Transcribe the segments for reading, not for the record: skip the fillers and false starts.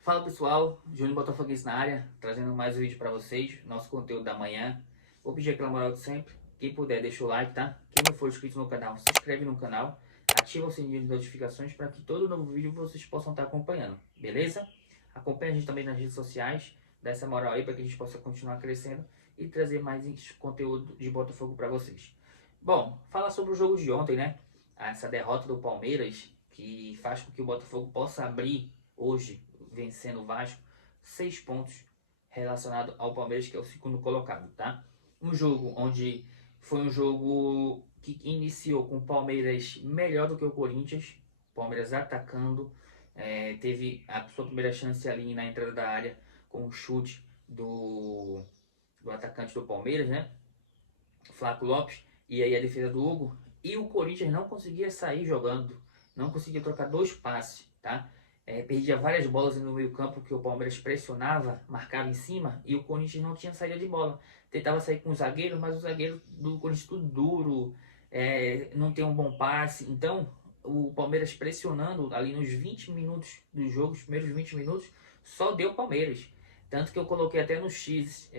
Fala pessoal, Júnior Botafoguense na área, trazendo mais um vídeo para vocês, nosso conteúdo da manhã. Vou pedir aquela moral de sempre, quem puder deixa o like, tá? Quem não for inscrito no canal, se inscreve no canal, ativa o sininho de notificações para que todo novo vídeo vocês possam estar acompanhando, beleza? Acompanhe a gente também nas redes sociais, dá essa moral aí para que a gente possa continuar crescendo e trazer mais conteúdo de Botafogo para vocês. Bom, falar sobre o jogo de ontem, né? Essa derrota do Palmeiras, que faz com que o Botafogo possa abrir hoje, vencendo o Vasco, 6 pontos relacionado ao Palmeiras, que é o segundo colocado, tá? Um jogo onde foi um jogo que iniciou com o Palmeiras melhor do que o Corinthians, Palmeiras atacando, teve a sua primeira chance ali na entrada da área com o chute do atacante do Palmeiras, né? Flávio Lopes, e aí a defesa do Hugo, e o Corinthians não conseguia sair jogando, não conseguia trocar dois passes, tá? Perdia várias bolas no meio campo que o Palmeiras pressionava, marcava em cima, e o Corinthians não tinha saída de bola. Tentava sair com o zagueiro, mas o zagueiro do Corinthians tudo duro, não tem um bom passe. Então o Palmeiras pressionando ali nos 20 minutos do jogo, os primeiros 20 minutos, só deu Palmeiras. Tanto que eu coloquei até no X,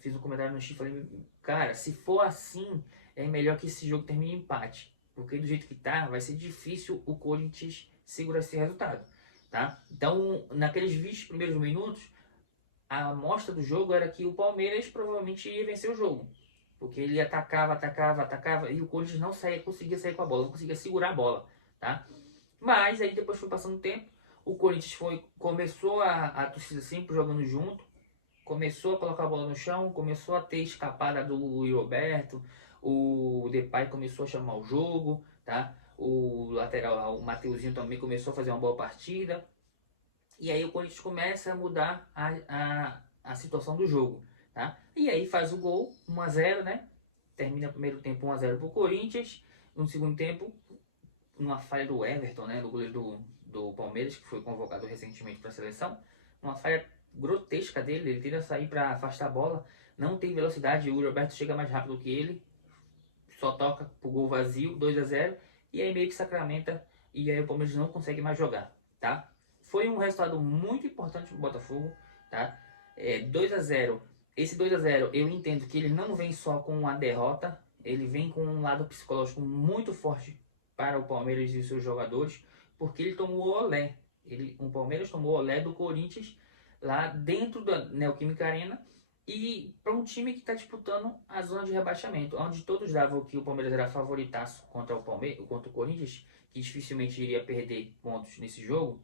fiz um comentário no X, falei, cara, se for assim, é melhor que esse jogo termine em empate. Porque do jeito que tá, vai ser difícil o Corinthians segurar esse resultado, tá? Então, naqueles 20 primeiros minutos, a amostra do jogo era que o Palmeiras provavelmente ia vencer o jogo. Porque ele atacava, e o Corinthians não conseguia sair com a bola, não conseguia segurar a bola, tá? Mas aí depois foi passando o tempo, o Corinthians começou a torcida sempre jogando junto, começou a colocar a bola no chão, começou a ter escapada do Roberto, o Depay começou a chamar o jogo, tá? O lateral, o Mateuzinho também começou a fazer uma boa partida. E aí o Corinthians começa a mudar a situação do jogo, tá? E aí faz o gol, 1 a 0, né? Termina o primeiro tempo 1 a 0 pro Corinthians. No segundo tempo, uma falha do Everton, né? Do goleiro do Palmeiras, que foi convocado recentemente para a seleção. Uma falha grotesca dele, ele tenta sair para afastar a bola, não tem velocidade, o Roberto chega mais rápido que ele, só toca pro gol vazio, 2 a 0, e aí meio que sacramenta, e aí o Palmeiras não consegue mais jogar, tá? Foi um resultado muito importante pro Botafogo, tá? 2 a 0, esse 2 a 0 eu entendo que ele não vem só com a derrota, ele vem com um lado psicológico muito forte para o Palmeiras e os seus jogadores, porque ele tomou olé, o Palmeiras tomou olé do Corinthians lá dentro da Neoquímica Arena, e para um time que está disputando a zona de rebaixamento, onde todos davam que o Palmeiras era favoritaço contra o Corinthians, que dificilmente iria perder pontos nesse jogo,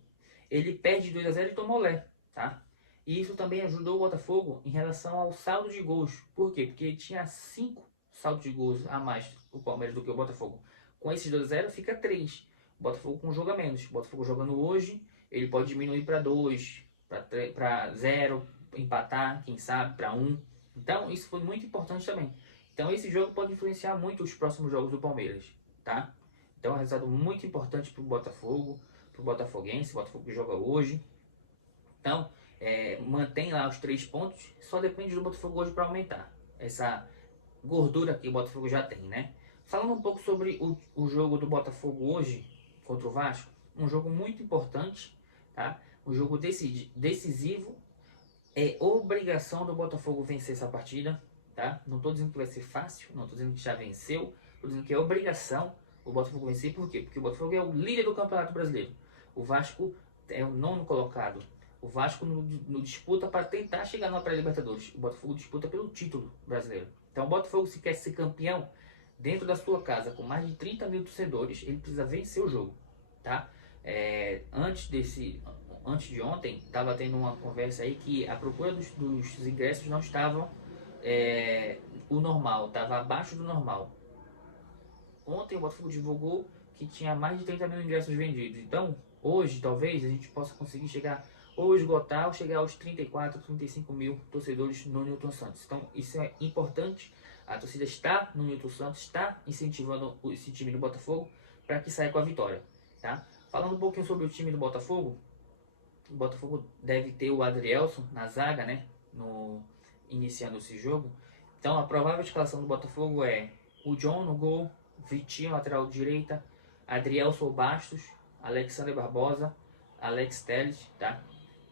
ele perde 2 a 0 e tomou lé, tá? E isso também ajudou o Botafogo em relação ao saldo de gols. Por quê? Porque tinha 5 saldos de gols a mais o Palmeiras do que o Botafogo. Com esses 2 a 0 fica 3. O Botafogo com um jogo a menos. O Botafogo jogando hoje, ele pode diminuir para 2, para 0, empatar, quem sabe, para 1. Então, isso foi muito importante também. Então, esse jogo pode influenciar muito os próximos jogos do Palmeiras, tá? Então, é um resultado muito importante para o Botafogo, para o Botafoguense, o Botafogo que joga hoje. Então, mantém lá os 3 pontos, só depende do Botafogo hoje para aumentar essa gordura que o Botafogo já tem, né? Falando um pouco sobre o jogo do Botafogo hoje contra o Vasco, um jogo muito importante, tá? Um jogo decisivo. É obrigação do Botafogo vencer essa partida, tá? Não estou dizendo que vai ser fácil, não estou dizendo que já venceu, estou dizendo que é obrigação o Botafogo vencer. Por quê? Porque o Botafogo é o líder do Campeonato Brasileiro. O Vasco é o 9º colocado. O Vasco no disputa para tentar chegar na pré-Libertadores. O Botafogo disputa pelo título brasileiro. Então o Botafogo, se quer ser campeão dentro da sua casa, com mais de 30 mil torcedores, ele precisa vencer o jogo, tá? Antes de ontem, estava tendo uma conversa aí que a procura dos ingressos não estavam o normal, estava abaixo do normal. Ontem o Botafogo divulgou que tinha mais de 30 mil ingressos vendidos. Então, hoje, talvez, a gente possa conseguir chegar ou esgotar ou chegar aos 34, 35 mil torcedores no Newton Santos. Então, isso é importante. A torcida está no Newton Santos, está incentivando esse time do Botafogo para que saia com a vitória, tá? Falando um pouquinho sobre o time do Botafogo, o Botafogo deve ter o Adrielson na zaga, né? Iniciando esse jogo. Então a provável escalação do Botafogo é o John no gol, Vitinho lateral direita, Adrielson Bastos, Alexander Barbosa, Alex Telles, tá?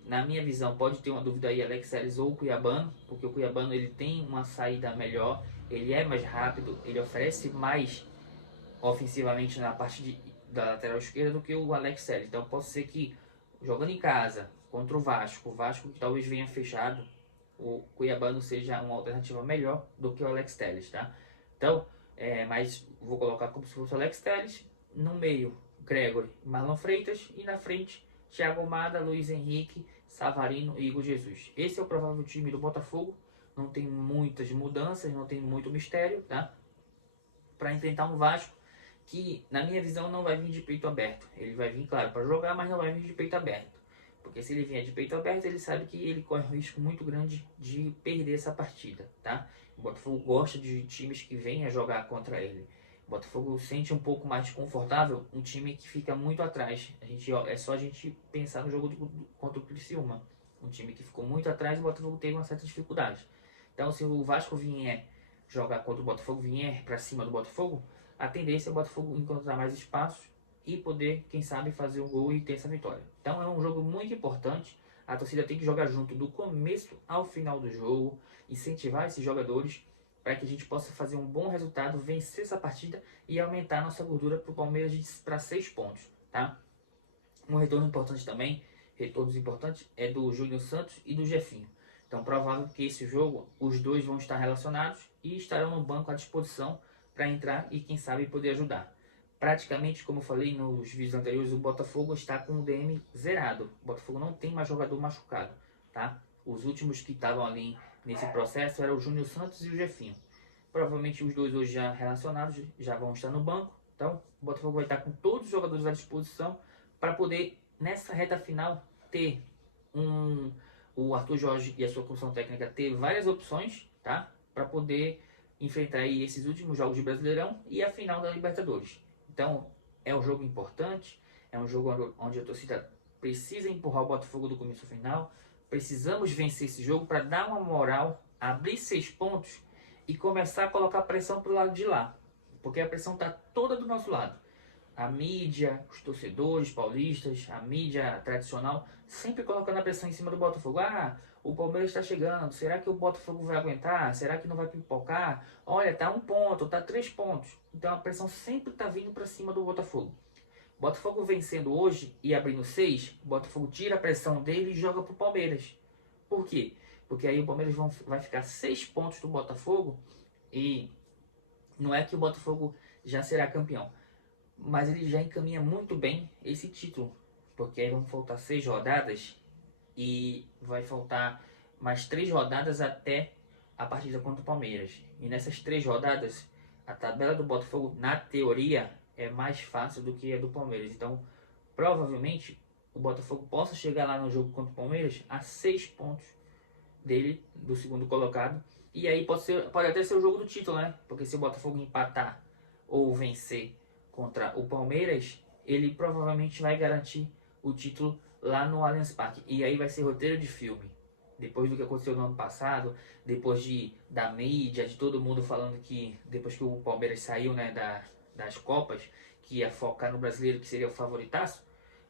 Na minha visão, pode ter uma dúvida aí, Alex Telles ou o Cuiabano, porque o Cuiabano ele tem uma saída melhor, ele é mais rápido, ele oferece mais ofensivamente na parte da lateral esquerda do que o Alex Telles. Então pode ser que jogando em casa contra o Vasco que talvez venha fechado, o Cuiabano seja uma alternativa melhor do que o Alex Telles, tá? Então, mas vou colocar como se fosse o Alex Telles, no meio Gregory, Marlon Freitas e na frente Thiago Almada, Luiz Henrique, Savarino e Igor Jesus. Esse é o provável time do Botafogo. Não tem muitas mudanças, não tem muito mistério, tá? Para enfrentar um Vasco que, na minha visão, não vai vir de peito aberto. Ele vai vir, claro, para jogar, mas não vai vir de peito aberto. Porque se ele vier de peito aberto, ele sabe que ele corre um risco muito grande de perder essa partida, tá? O Botafogo gosta de times que venham a jogar contra ele. O Botafogo sente um pouco mais confortável um time que fica muito atrás. É só a gente pensar no jogo contra o Criciúma. Um time que ficou muito atrás, o Botafogo teve uma certa dificuldade. Então, se o Vasco vier jogar contra o Botafogo, vier para cima do Botafogo, a tendência é o Botafogo encontrar mais espaços e poder, quem sabe, fazer um gol e ter essa vitória. Então é um jogo muito importante. A torcida tem que jogar junto do começo ao final do jogo, incentivar esses jogadores para que a gente possa fazer um bom resultado, vencer essa partida e aumentar a nossa gordura para o Palmeiras para 6 pontos, tá? Um retorno importante também, retornos importantes, é do Júnior Santos e do Jefinho. Então provável que esse jogo os dois vão estar relacionados e estarão no banco à disposição para entrar e quem sabe poder ajudar. Praticamente, como eu falei nos vídeos anteriores, o Botafogo está com o DM zerado. O Botafogo não tem mais jogador machucado, tá? Os últimos que estavam ali nesse processo eram o Júnior Santos e o Jefinho. Provavelmente os dois hoje já relacionados já vão estar no banco. Então o Botafogo vai estar com todos os jogadores à disposição para poder, nessa reta final, ter o Arthur Jorge e a sua comissão técnica ter várias opções, tá? Para poder enfrentar aí esses últimos jogos de Brasileirão e a final da Libertadores. Então, é um jogo importante, é um jogo onde a torcida precisa empurrar o Botafogo do começo ao final. Precisamos vencer esse jogo para dar uma moral, abrir 6 pontos e começar a colocar pressão para o lado de lá. Porque a pressão está toda do nosso lado. A mídia, os torcedores paulistas, a mídia tradicional, sempre colocando a pressão em cima do Botafogo. Ah, o Palmeiras está chegando, será que o Botafogo vai aguentar? Será que não vai pipocar? Olha, tá 1 ponto, tá 3 pontos. Então a pressão sempre está vindo para cima do Botafogo. Botafogo vencendo hoje e abrindo 6, o Botafogo tira a pressão dele e joga pro Palmeiras. Por quê? Porque aí o Palmeiras vai ficar 6 pontos do Botafogo e não é que o Botafogo já será campeão, mas ele já encaminha muito bem esse título, porque aí vão faltar 6 rodadas e vai faltar mais 3 rodadas até a partida contra o Palmeiras. E nessas 3 rodadas, a tabela do Botafogo, na teoria, é mais fácil do que a do Palmeiras. Então, provavelmente, o Botafogo possa chegar lá no jogo contra o Palmeiras a 6 pontos dele, do segundo colocado. E aí pode até ser o jogo do título, né? Porque se o Botafogo empatar ou vencer contra o Palmeiras, ele provavelmente vai garantir o título lá no Allianz Parque. E aí vai ser roteiro de filme. Depois do que aconteceu no ano passado, depois da mídia, de todo mundo falando que depois que o Palmeiras saiu, né, das Copas, que ia focar no brasileiro, que seria o favoritaço,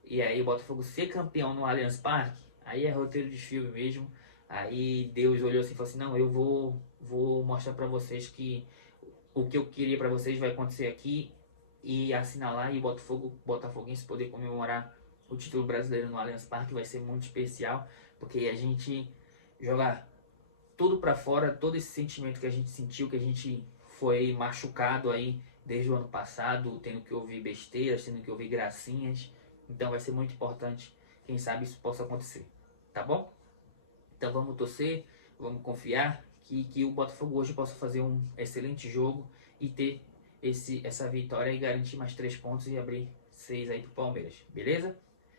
e aí o Botafogo ser campeão no Allianz Parque, aí é roteiro de filme mesmo. Aí Deus olhou assim e falou assim, não, eu vou mostrar pra vocês que o que eu queria pra vocês vai acontecer aqui, e assinalar e o Botafoguense poder comemorar o título brasileiro no Allianz Parque vai ser muito especial, porque a gente jogar tudo pra fora, todo esse sentimento que a gente sentiu, que a gente foi machucado aí desde o ano passado, tendo que ouvir besteiras, tendo que ouvir gracinhas. Então vai ser muito importante, quem sabe isso possa acontecer, tá bom? Então vamos torcer, vamos confiar que o Botafogo hoje possa fazer um excelente jogo e ter essa vitória e garantir mais 3 pontos e abrir 6 aí pro Palmeiras, beleza?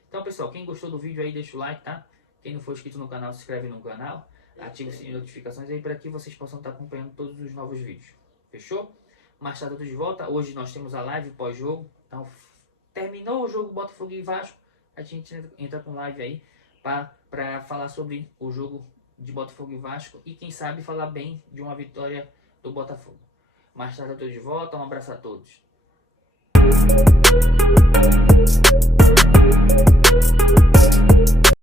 Então pessoal, quem gostou do vídeo aí deixa o like, tá? Quem não for inscrito no canal, se inscreve no canal, ativa o sininho de notificações aí para que vocês possam estar acompanhando todos os novos vídeos, fechou? Mais tarde eu tô de volta, hoje nós temos a live pós-jogo, então terminou o jogo Botafogo e Vasco, a gente entra com live aí para falar sobre o jogo de Botafogo e Vasco e quem sabe falar bem de uma vitória do Botafogo. Mais tarde eu tô de volta, um abraço a todos.